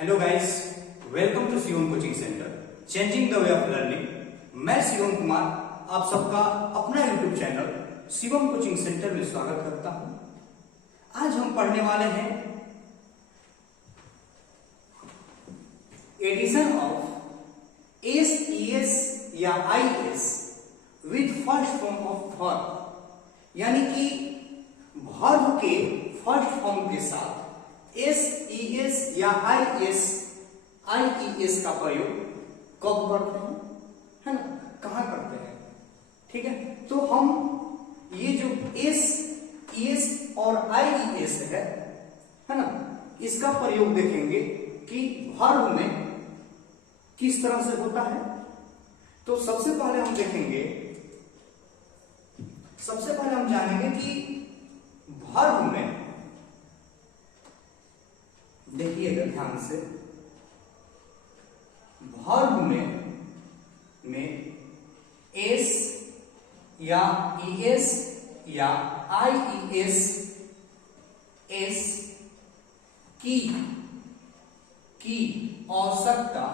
Hello guys, welcome to Shivam coaching centre, changing the way of learning. मैं शिवम कुमार आप सबका अपना YouTube channel Shivam coaching centre में स्वागत करता हूं। आज हम पढ़ने वाले हैं एडिशन ऑफ एस, ईएस या IS with first form of verb, यानी कि वर्ब के फर्स्ट फॉर्म के साथ एस, ईएस या आईएस का प्रयोग कब करते हैं, है ना, कहां करते हैं। ठीक है, तो हम ये जो एस, ईएस और आईएस है ना, इसका प्रयोग देखेंगे कि वर्ब में किस तरह से होता है। तो सबसे पहले हम देखेंगे, सबसे पहले हम जानेंगे कि वर्ब में, देखिएगा ध्यान से, वर्ब में एस या ईएस या आईईएस एस की आवश्यकता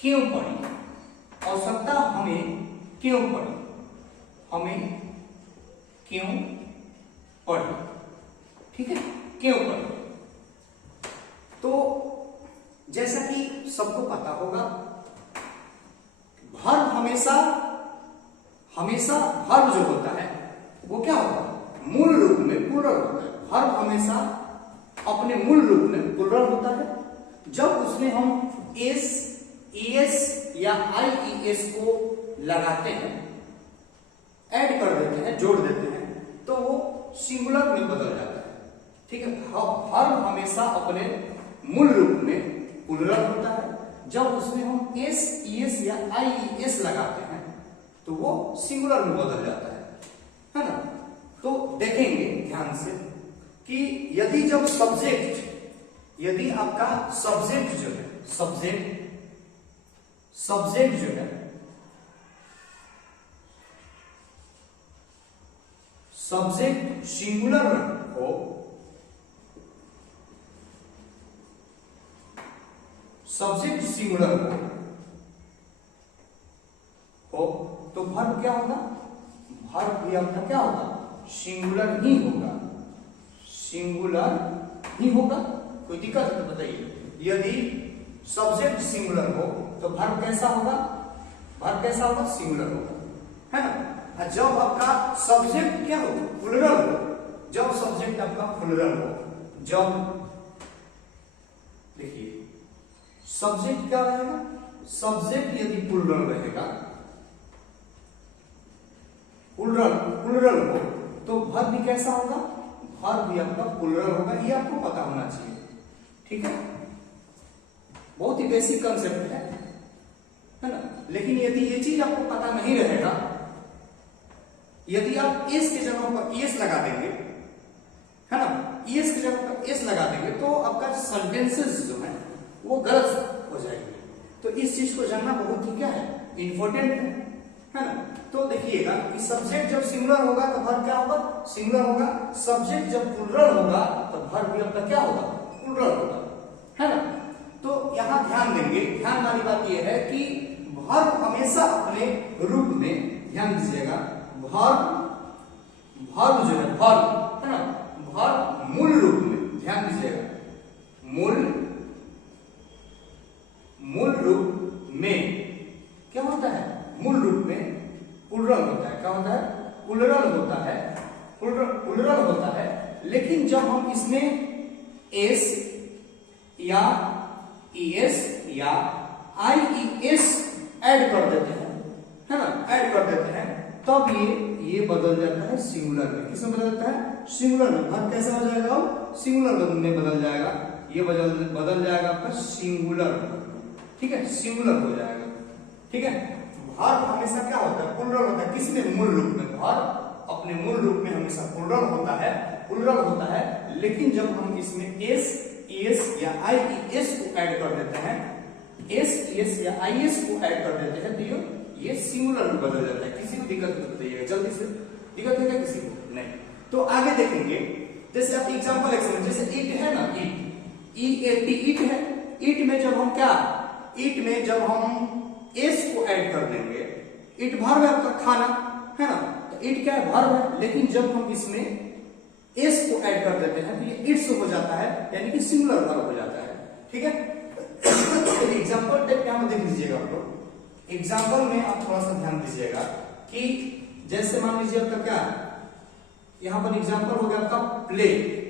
क्यों पड़ी, आवश्यकता हमें क्यों पड़ी, हमें क्यों पड़ी। ठीक है, क्यों पड़ी। तो जैसा कि सबको पता होगा, वर्ब हमेशा वर्ब जो होता है वो क्या होता है, मूल रूप में प्लुरल होता है। वर्ब हमेशा अपने मूल रूप में प्लुरल होता है। जब उसमें हम एस, ईएस या आईईएस को लगाते हैं, ऐड कर देते हैं, जोड़ देते हैं, तो वो सिंगुलर में बदल जाता है। ठीक है, वर्ब हमेशा अपने मूल रूप में प्लुरल होता है। जब उसमें हम एस, ईएस या आईईएस लगाते हैं तो वो सिंगुलर में बदल जाता है ना। तो देखेंगे ध्यान से कि यदि आपका सब्जेक्ट जो है, सब्जेक्ट जो है, सब्जेक्ट सिंगुलर हो, सब्जेक्ट सिंगुलर हो तो वर्ब क्या होगा, वर्ब भी आपका क्या होगा, सिंगुलर ही होगा, सिंगुलर ही होगा। कोई दिक्कत है तो बताइए। यदि सब्जेक्ट सिंगुलर हो तो वर्ब कैसा होगा, वर्ब कैसा होगा, सिंगुलर होगा, है ना। जब आपका सब्जेक्ट क्या हो, प्लुरल हो, जब सब्जेक्ट आपका प्लुरल हो, जब देखिए सब्जेक्ट क्या रहेगा, सब्जेक्ट यदि प्लुरल रहेगा, प्लुरल हो तो वर्ब भी कैसा होगा, वर्ब भी आपका प्लुरल होगा। ये आपको पता होना चाहिए। ठीक है, बहुत ही बेसिक कंसेप्ट है ना। लेकिन यदि ये चीज आपको पता नहीं रहेगा, यदि आप एस की जगह पर एस लगा देंगे, है ना, एस की जगह पर एस लगा देंगे तो आपका सेंटेंसेस जो है वो गलत हो जाएगी। तो इस चीज को जानना बहुत ही क्या है, इंपॉर्टेंट है ना। तो देखिएगा कि सब्जेक्ट जब सिंगुलर होगा तो वर्ब क्या होगा, सिंगुलर होगा। सब्जेक्ट जब प्लुरल होगा तो वर्ब भी आपका क्या होगा, प्लुरल होगा, है ना। तो यहां ध्यान देंगे, ध्यान वाली बात यह है कि वर्ब हमेशा अपने रूप में, ध्यान दीजिएगा, वर्ब जो है, वर्ब है ना, वर्ब मूल रूप में, ध्यान दीजिएगा, मूल रूप में क्या होता है, मूल रूप में प्लुरल होता है। क्या होता है, प्लुरल होता है, प्लुरल होता है। लेकिन जब हम इसमें एस या ईएस या आईईएस ऐड कर देते हैं, है ना, ऐड कर देते हैं, तब ये बदल जाता है सिंगुलर में। किसमें बदल जाता है, सिंगुलर में। वर्ब कैसा हो जाएगा, सिंगुलर में बदल जाएगा। ये बदल जाएगा आपका सिंगुलर। ठीक है, सिंगुलर हो जाएगा। ठीक है, वर्ब हमेशा क्या होता है, प्लुरल होता है। किसमें, मूल रूप में। वर्ब अपने मूल रूप में हमेशा प्लुरल होता है, प्लुरल होता है। लेकिन जब हम इसमें एस, ईएस या आईईएस को ऐड कर देते हैं, एस, ईएस या आईएस को ऐड कर देते हैं तो ये सिंगुलर में बदल जाता है। किसी को दिक्कत बताइएगा जल्दी से, दिक्कत है क्या किसी को? नहीं। तो आगे देखेंगे जैसे आप एग्जांपल एक समझ, जैसे ईट है ना, ईट, ईट ईट है। ईट में जब हम क्या, ईट में जब हम एस को ऐड कर देंगे, ईट वर्ब है आपका खाना, है ना, तो ईट क्या है, वर्ब है, लेकिन जब हम इसमें एस को ऐड कर देते हैं तो ये इट्स हो जाता है, यानी कि सिंगुलर वर्ब हो जाता है। ठीक है, एग्जांपल टाइप यहां पर देख लीजिएगा आप लोग। एग्जांपल में आप थोड़ा सा ध्यान दीजिएगा कि जैसे मान लीजिए आपका क्या, यहां पर एग्जांपल हो गया आपका play,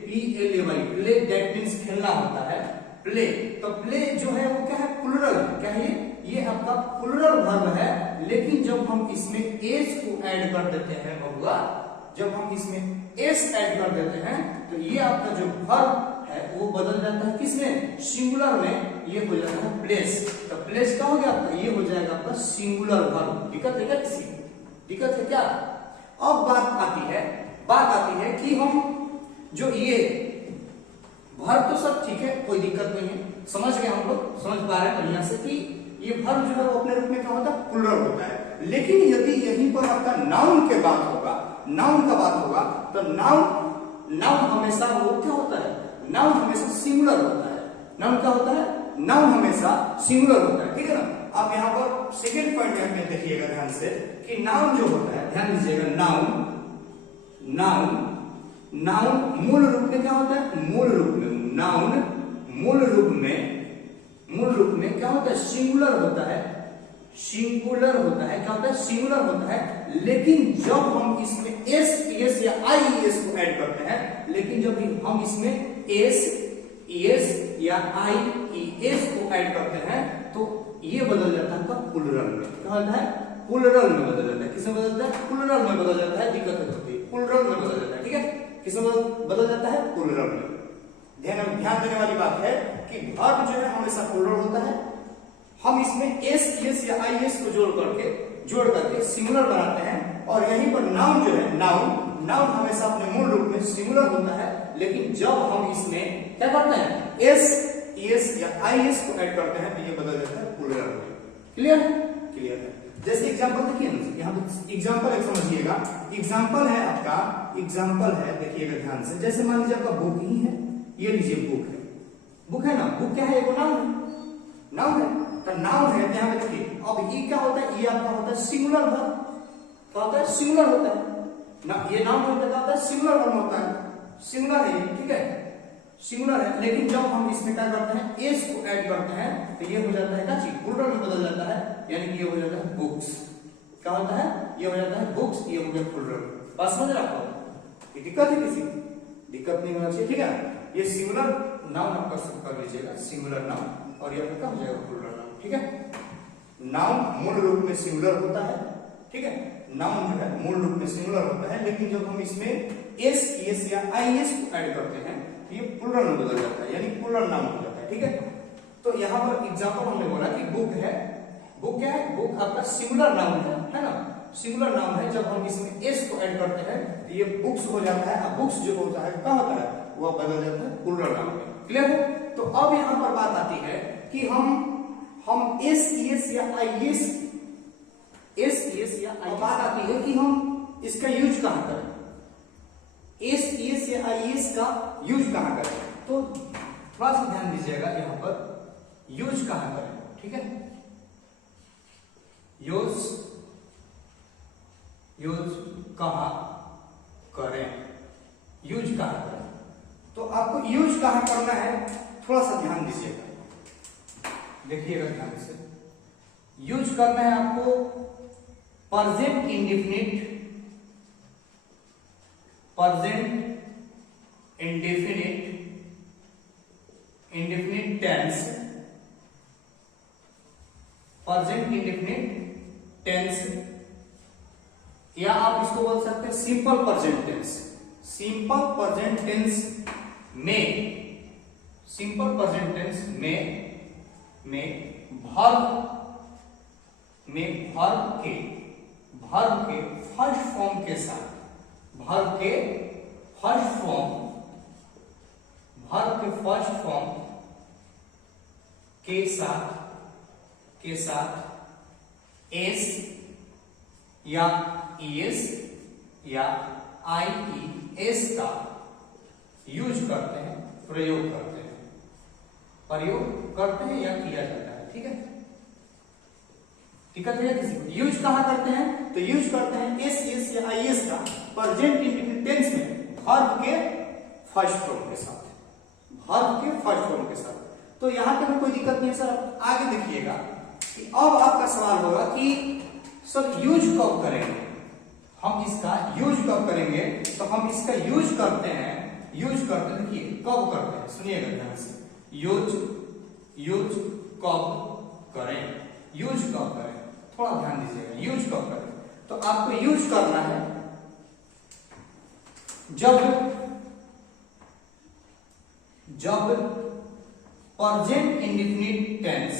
PLAY, play that means खेलना होता है, प्ले। तो प्ले जो है वो क्या है, प्लुरल है, क्या है ये आपका प्लुरल वर्ब है, लेकिन जब हम इसमें एस को ऐड कर देते हैं बबुआ, जब हम इसमें एस ऐड कर देते हैं तो ये आपका जो वर्ब है वो बदल जाता है, किसमें, सिंगुलर में, ये हो जाता है प्लेस। तो प्लेस क्या हो गया आपका, ये हो जाएगा आपका सिंगुलर वर्ब। दिक्कत है क्या, किसी दिक्कत है क्या? अब बात आती है कि हम जो ये वर्ब तो सब ठीक है, कोई दिक्कत नहीं है, समझ गए हम लोग, समझ पा रहे हैं बढ़िया से कि ये वर्ब जो है वो अपने रूप में क्या होता है, प्लुरल होता है। लेकिन यदि यहीं पर आपका नाउन के बात होगा, नाउन का बात होगा, तो नाउन हमेशा वो क्या होता है, नाउन हमेशा सिंगुलर होता है। नाउन क्या होता है, नाउन हमेशा सिंगुलर होता है। ठीक है ना, आप यहाँ पर सेकेंड पॉइंट में देखिएगा ध्यान से कि नाउन जो होता है, ध्यान दीजिएगा, नाउन मूल रूप में क्या होता है, मूल रूप में नाउन मूल रूप में क्या होता है, सिंगुलर होता है, क्या होता है, सिंगुलर होता है। लेकिन जब हम इसमें एस या आईएस को ऐड करते हैं, लेकिन जब हम इसमें एस या आईएस को ऐड करते हैं तो ये बदल जाता है प्लुरल में, क्या होता है, प्लुरल में बदल जाता है। किसमें बदल जाता है, प्लुरल में बदल जाता है, दिक्कत होती है, प्लुरल में बदल जाता है। ठीक है, किसमें बदल जाता है, प्लुरल में। ध्यान देने वाली बात है कि वर्ब जो है हमेशा प्लुरल होता है, हम इसमें एस या आईएस को जोड़ करके सिंगुलर बनाते हैं, और यहीं पर नाउन जो है, नाउन हमेशा अपने मूल रूप में सिंगुलर होता है, लेकिन जब हम इसमें क्या करते हैं, एस या आईएस को ऐड करते हैं तो ये बदल जाता है प्लुरल में। क्लियर है। जैसे एग्जांपल देखिए ना, यहाँ पे एग्जांपल एक समझिएगा, एग्जांपल है आपका, एग्जांपल है, देखिएगा ध्यान से। जैसे मान लीजिए आपका बुक ही है, ये लीजिए बुक है ना, बुक क्या है, नाउन है, तो नाउन है, ध्यान रखिए। अब ये क्या होता है, ये आपका होता है सिंगुलर वर्ब, क्या होता है, सिंगुलर होता है ना, ये नाउन होता है सिंगुलर वर्ब होता है, सिंगुलर है, ठीक है, सिंगुलर है। लेकिन जब हम इसमें क्या करते हैं, एस को ऐड करते हैं तो ये हो जाता है क्या चीज, प्लुरल में बदल जाता है, यानी कि ये हो जाता है बुक्स। क्या होता है, ये हो जाता है बुक्स, ये हो गया प्लुरल। बात समझ रहे आपको, दिक्कत है, किसी दिक्कत नहीं होना चाहिए। ठीक है, ये सिंगुलर नाउन आपका सब कर लीजिएगा, सिंगुलर नाउन, और ये आपका हो जाएगा प्लुरल नाउन। ठीक है, नाउन मूल रूप में सिंगुलर होता है, ठीक है, नाउन जो है मूल रूप में सिंगुलर होता है, लेकिन जब हम इसमें एस या आईएस को ऐड करते हैं तो ये प्लुरल में बदल जाता है, यानी प्लुरल नाउन हो जाता है। ठीक है, तो यहाँ पर एग्जांपल हमने बोला कि बुक है, बुक क्या है, बुक आपका सिंगुलर नाउन है ना, सिंगुलर नाउन है। जब हम इसमें एस को ऐड करते हैं तो ये बुक्स हो जाता है, बुक्स जो होता है क्या होता है, वो बदल जाता है प्लुरल नाउन में। क्लियर है, तो अब यहाँ पर बात आती है कि हम एस या आईएस, बात आती है कि हम इसका यूज कहां करें, एस या आईएस का यूज कहां करें, तो थोड़ा सा ध्यान दीजिएगा, यहां पर यूज कहां करें। ठीक है, यूज कहां करें, यूज कहां करें, तो आपको यूज कहां करना है, थोड़ा सा ध्यान दीजिएगा, देखिएगा ध्यान से। यूज करना है आपको present indefinite tense, present indefinite tense, या आप इसको बोल सकते हैं simple present tense. Simple present tense में वर्ब के फर्स्ट फॉर्म के साथ, वर्ब के फर्स्ट फॉर्म के साथ एस या ईएस या आईईएस का करते हैं, प्रयोग करते हैं, प्रयोग करते हैं या किया जाता है। ठीक है, दिक्कत है किसी को? यूज कहाँ करते हैं? तो यूज करते हैं एस एस या आई एस का प्रेजेंट इंडेफिनिट टेंस में वर्ब के फर्स्ट फॉर्म के साथ, वर्ब के फर्स्ट फॉर्म के साथ। तो यहां पे भी कोई दिक्कत नहीं है सर। आगे देखिएगा कि अब आपका सवाल होगा कि सर यूज कब करेंगे, हम इसका यूज कब करेंगे? तो हम इसका यूज करते हैं, यूज करते हैं, देखिए कब करते हैं, सुनिएगा ध्यान से। यूज कब करें, यूज कब करें, थोड़ा ध्यान दीजिएगा। यूज कब करें? तो आपको यूज करना है जब present indefinite tense,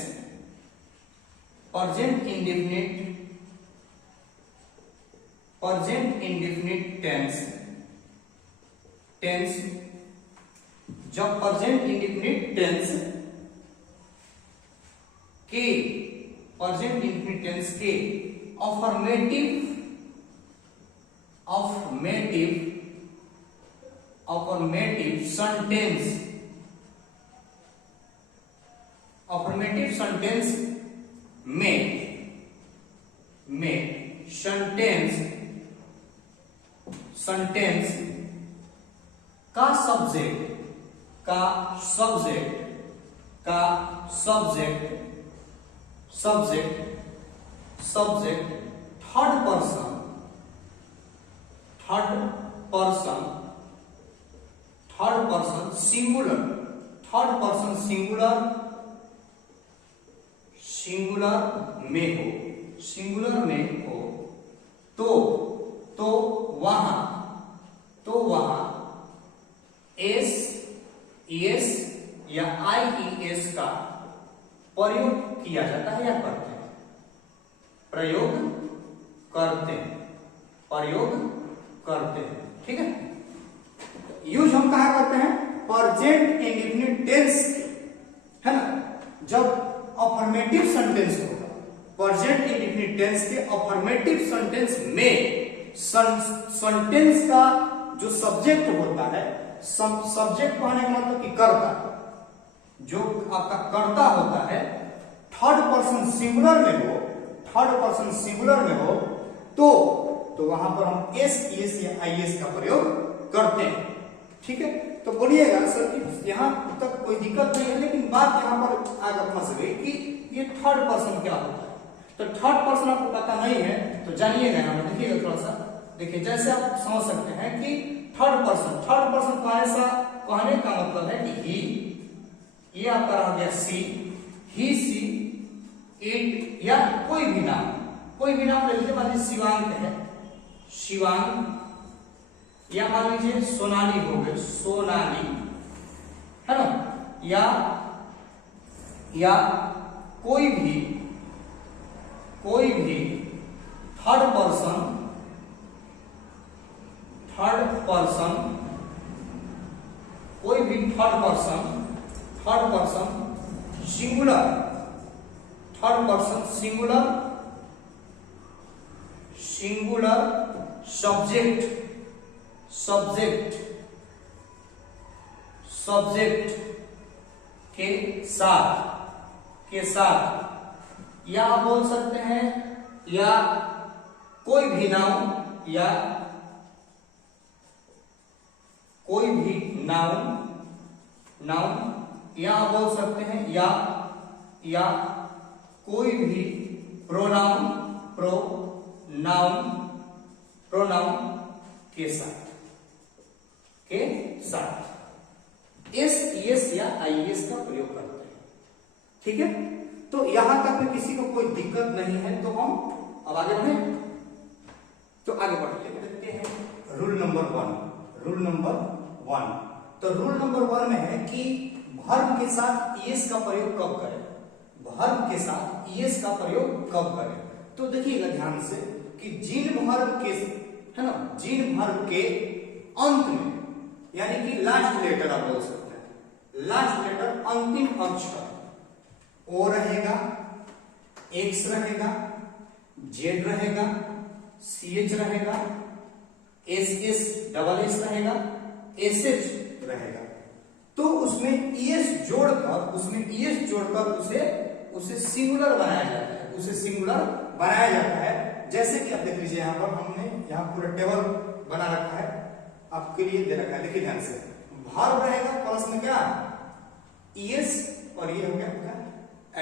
present indefinite tense, जब प्रेजेंट इंडेफिनिट टेंस के, प्रेजेंट इंडेफिनिट टेंस के अफर्मेटिव सेंटेंस में सेंटेंस का सब्जेक्ट थर्ड पर्सन सिंगुलर में हो तो वहां एस या IES का प्रयोग किया जाता है या करते हैं, प्रयोग करते हैं। ठीक है, यूज हम कहा करते हैं? प्रेजेंट इंडेफिनिट टेंस, है ना, जब अफर्मेटिव सेंटेंस होगा, प्रेजेंट इंडेफिनिट टेंस के अफर्मेटिव सेंटेंस में सेंटेंस का जो सब्जेक्ट होता है, सब्जेक्ट कहने का मतलब कि कर्ता, जो आपका कर्ता होता है थर्ड पर्सन सिंगुलर में हो, तो वहां पर हम एस या IES का प्रयोग करते हैं। ठीक है, तो बोलिएगा सर कि यहाँ तक कोई दिक्कत नहीं है, लेकिन बात यहाँ पर आगे फंस गई कि ये थर्ड पर्सन क्या होता है। तो थर्ड पर्सन आपको पता नहीं है तो जानिएगा, यहाँ पर देखिएगा थोड़ा सा, देखिए जैसे आप समझ सकते हैं कि थर्ड पर्सन कहने का मतलब है कि ही, ये आपका रह गया सी, ही, सी, इट, या कोई भी नाम ले लीजिए, मान लीजिए शिवांग है, शिवांग, या मान लीजिए सोनाली हो गए, सोनाली, है ना, या कोई भी थर्ड पर्सन कोई भी थर्ड पर्सन सिंगुलर सब्जेक्ट के साथ या आप बोल सकते हैं या कोई भी नाउन या आप बोल सकते हैं या कोई भी प्रोनाउन के साथ एस या IES का प्रयोग करते हैं। ठीक है, तो यहां तक में किसी को कोई दिक्कत नहीं है, तो हम अब आगे बढ़े, तो आगे बढ़ते देखते हैं रूल नंबर वन। तो रूल नंबर 1 में है कि वर्ब के साथ ES का प्रयोग कब करें, वर्ब के साथ ES का प्रयोग कब करें। तो देखिएगा ध्यान से कि जिन वर्ब के, है ना, जिन वर्ब के अंत में, यानी कि लास्ट लेटर आप बोल सकते हैं, लास्ट लेटर अंतिम अक्षर O रहेगा, X रहेगा, Z रहेगा, CH रहेगा, SS डबल S रहेगा, SH रहेगा, उसमें ईएस जोड़कर उसे सिंगुलर बनाया जाता है, उसे सिंगुलर बनाया जाता है। जैसे कि आप देख लीजिए यहाँ पर हमने यहाँ पूरा टेबल बना रखा है, आपके लिए दे रखा है, देखिए ध्यान से। वर्ब रहेगा प्लस में क्या ईएस, और ये हो गया क्या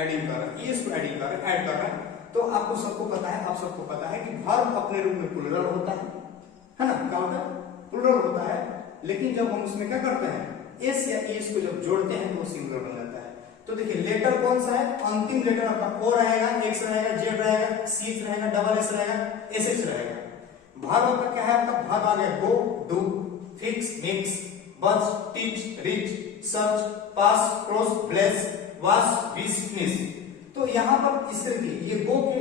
एडिंग कर रहा है, ईएस को एडिंग कर रहा है, ऐड कर रहा है। तो आपको सबको पता है, आप सबको पता है कि वर्ब अपने रूप में प्लूरल होता है ना, क्या होता है प्लूरल होता है। लेकिन जब हम उसमें क्या करते हैं एस या ईएस को जब जोड़ते हैं तो वो सिंगुलर बन जाता है। तो देखिए लेटर कौन सा है, अंतिम लेटर आपका ओ रहेगा, एक्स रहेगा, जेड रहेगा, सीएच रहेगा, डबल एस रहेगा, एसएच रहेगा। वर्ब का क्या है आपका, वर्ब आ गया go, do, fix, mix, buzz, teach, reach, search, pass, cross, bless, wash, wish, finish. तो यहाँ पर इस तरह की ये गो के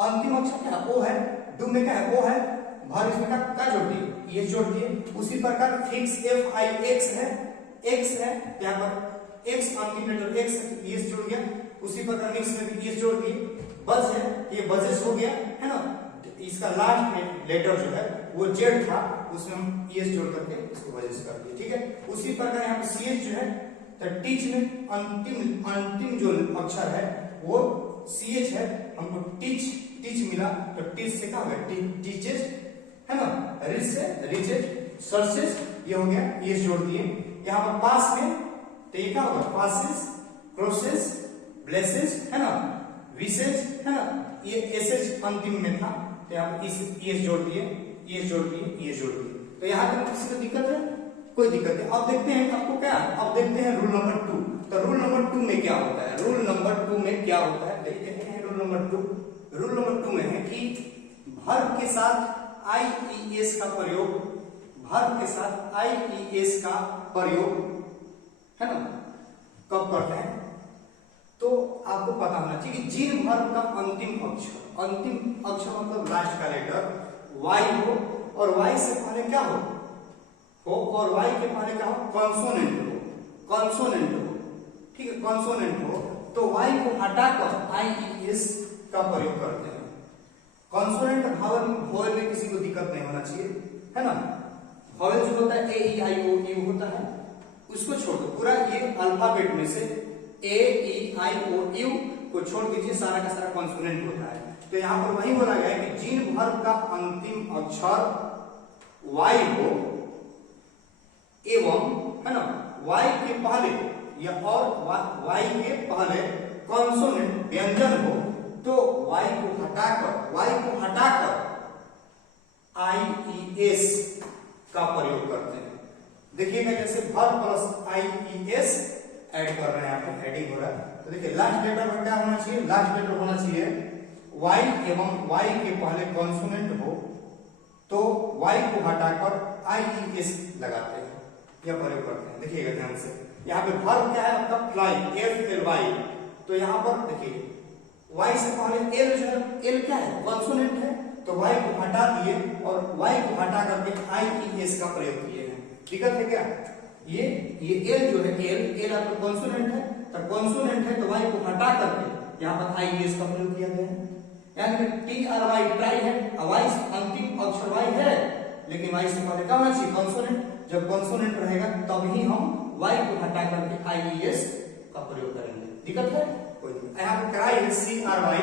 अंतिम अक्षर क्या ओ है, डू में क्या है ओ है, वर्ब इसमें क्या जोड़ दिए ये जोड़ दिए। उसी प्रकार फिक्स एफ आई एक्स है, एक्स है यहाँ पर एक्स अंतिम लेटर एक्स ये जोड़ गया। उसी प्रकार मिक्स में भी ये जोड़ दिए। बज है ये बजेस हो गया है ना, इसका लास्ट लेटर जो है वो जेड था, उसमें हम ईएस जोड़ करके इसको बजेस कर दिए, ठीक है। उसी प्रकार यहाँ पे सीएच जो है तो टीच में अंतिम जो अक्षर है वो सीएच है, हमको टीच मिला तो टीच से क्या हो गया टीचेस है ना, रिच से रिचेस, सर्चेस ये हो गया, ये जोड़ दिए। यहाँ पर पास में तो ये क्या होगा पासेस, क्रॉसेस, ब्लेसेस है ना, विशेष है ना, ये एसएच अंतिम में था तो यहाँ पर ये जोड़ दिए, ये जोड़ दिए, ये जोड़ दिए। तो यहाँ पर किसी को दिक्कत है, कोई दिक्कत नहीं। अब देखते हैं आपको क्या, अब देखते हैं रूल नंबर 2। तो रूल नंबर 2 में क्या होता है, रूल नंबर 2 में क्या होता है देखते हैं। रूल नंबर 2, रूल नंबर 2 में है कि वर्ब के साथ आईईएस का प्रयोग, वर्ब के साथ आईईएस का प्रयोग है ना कब करते हैं, तो आपको पता होना चाहिए कि जिन वर्ब का अंतिम अक्षर मतलब लास्ट का लेटर वाई हो और वाई से पहले क्या हो और वाई के पहले क्या हो कॉन्सोनेंट हो, ठीक है कॉन्सोनेंट हो, तो वाई को हटाकर आईईएस का प्रयोग करते हैं। कॉन्सोनेंट वॉवेल में किसी को दिक्कत नहीं होना चाहिए है ना। वॉवेल जो होता है ए ई आई ओ यू होता है, उसको छोड़ दो, पूरा ये अल्फाबेट में से ए ई आई ओ यू को छोड़ दीजिए, सारा का सारा कॉन्सोनेंट होता है। तो यहाँ पर वही बोला गया है कि जिन वर्ब का अंतिम अक्षर वाई हो एवं है ना वाई के पहले या और वाई के पहले कॉन्सोनेंट व्यंजन हो तो वाई को हटाकर आईईएस का प्रयोग करते हैं। देखिएगा जैसे वर्ब प्लस आईईएस ऐड कर रहे हैं, यहाँ पे एडिंग हो रहा है। तो देखिए लास्ट लेटर में क्या होना चाहिए, लास्ट लेटर होना चाहिए वाई एवं वाई के पहले कॉन्सोनेंट हो तो वाई को हटाकर आईईएस लगाते हैं या प्रयोग करते हैं। देखिएगा ध्यान से, यहाँ पे वर्ब क्या है आपका फ्लाई, एफ एल वाई। तो यहाँ पर देखिए वाई से पहले एल जो है, एल क्या है कॉन्सोनेंट है, तो वाई को हटा दिए और वाई को हटा करके आईईएस का प्रयोग किए हैं। दिक्कत है क्या, ये एल जो है एल आपका कॉन्सोनेंट है, तो कॉन्सोनेंट है तो वाई को हटा करके यहाँ पर आईईएस का प्रयोग किया गया है। यानी टी आर वाई ट्राई है, वाई अंतिम अक्षर वाई है लेकिन वाई से पहले क्या होना चाहिए कॉन्सोनेंट। जब कॉन्सोनेंट रहेगा तब ही हम वाई को हटा करके आईईएस का प्रयोग करेंगे। दिक्कत है कोई नहीं। यहाँ पर क्राई है सी आर वाई,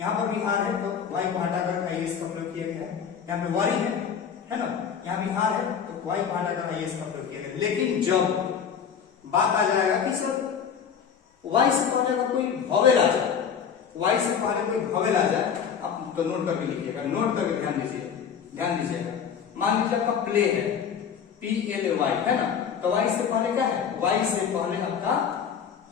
यहाँ पर भी आर है तो वाई को हटा कर आईईएस का प्रयोग किया गया है। यहाँ पे वाई है ना, यहाँ भी आर है तो वाई को हटा कर आईईएस का प्रयोग किया गया। लेकिन जब बात आ जाएगा कि सर वाई से पहले अगर कोई वॉवेल आ जाए, वाई से पहले कोई वॉवेल आ जाए, आप तो नोट करके लिखिएगा, नोट करके ध्यान दीजिएगा। मान लीजिए आपका प्ले है PLAY है ना, तो वाई से पहले क्या है, वाई से पहले आपका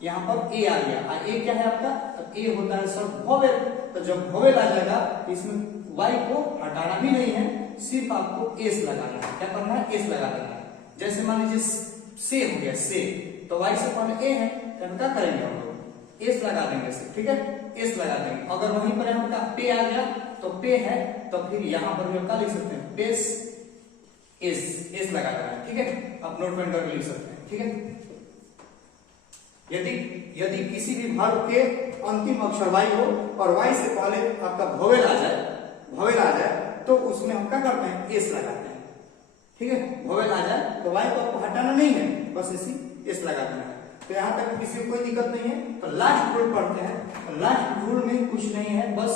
यहाँ पर ए आ गया। ए क्या है आपका, तो ए होता है सर वॉवेल। तो जब वॉवेल आ जाएगा इसमें वाई को हटाना भी नहीं है, सिर्फ आपको एस लगाना है। क्या करना है, एस लगा देना है। जैसे मान लीजिए से हो गया से, तो वाई से पहले ए है तो क्या करेंगे हम लोग एस लगा देंगे, ठीक है एस लगा देंगे। अगर वहीं पर आपका पे आ गया तो पे है तो फिर यहाँ पर हम क्या लिख सकते हैं पेस एस लगा देना है, ठीक है। आप नोट पेन करके लिख सकते हैं, ठीक है। यदि किसी भी वर्ब के अंतिम अक्षर वाई हो और वाई से पहले आपका वॉवेल आ जाए तो उसमें हम क्या करते हैं एस लगाते हैं, ठीक है। वॉवेल आ जाए तो वाई को आपको हटाना नहीं है, बस इसी एस लगा देना है। तो यहाँ तक किसी को कोई दिक्कत नहीं है। तो लास्ट रूल पढ़ते हैं। तो लास्ट रूल में कुछ नहीं है, बस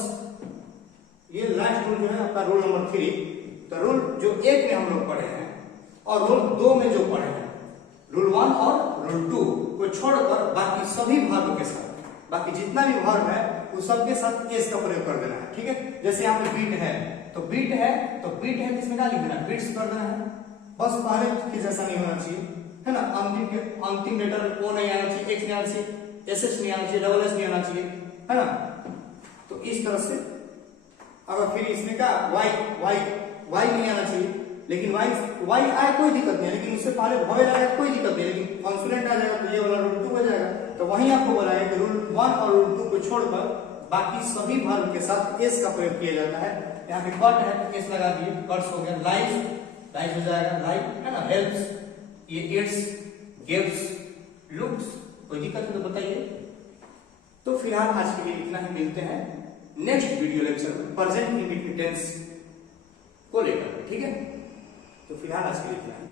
ये लास्ट रूल जो है आपका रूल नंबर 3। तो रूल जो 1 में हम लोग पढ़े हैं और रूल 2 में जो पढ़े हैं, रूल 1 और रूल 2 को छोड़कर बाकी सभी भागों के साथ, बाकी जितना भी भाग है उस सबके साथ एस का प्रयोग कर देना है। ठीक है, जैसे यहाँ पे बीट है तो बीट है तो बीट है इसमें क्या लिख देना है, बीट्स कर देना है। बस पहले के जैसा नहीं होना चाहिए, है ना। अंतिम लेटर ओ नहीं आना चाहिए, एक्स नहीं आना चाहिए, एस एस नहीं आना चाहिए, डबल एस नहीं आना चाहिए, है ना। तो इस तरह से अगर फिर इसमें क्या वाई नहीं आना चाहिए, लेकिन वाई आए कोई दिक्कत नहीं है, लेकिन उससे पहले वॉयल आए कोई दिक्कत नहीं, लेकिन कॉन्सोनेंट आ जाएगा तो ये वाला रूल 2 हो जाएगा। तो वहीं आपको बोला है कि रूल 1 और रूल 2 को छोड़कर बाकी सभी वर्ब के साथ एस का प्रयोग किया जाता है। यहाँ पे कट है तो एस लगा दिए, कट्स हो गया। लाइज हो जाएगा, लाइक, है ना। हेल्प्स, ये इट्स, गिव्स, लुक्स, कोई दिक्कत है तो बताइए। तो फिलहाल आज के लिए इतना ही, मिलते हैं नेक्स्ट वीडियो लेक्चर में प्रेजेंट इंडिफिनिट टेंस को लेकर, ठीक है। तो फिलहाल आज के लिए इतना ही।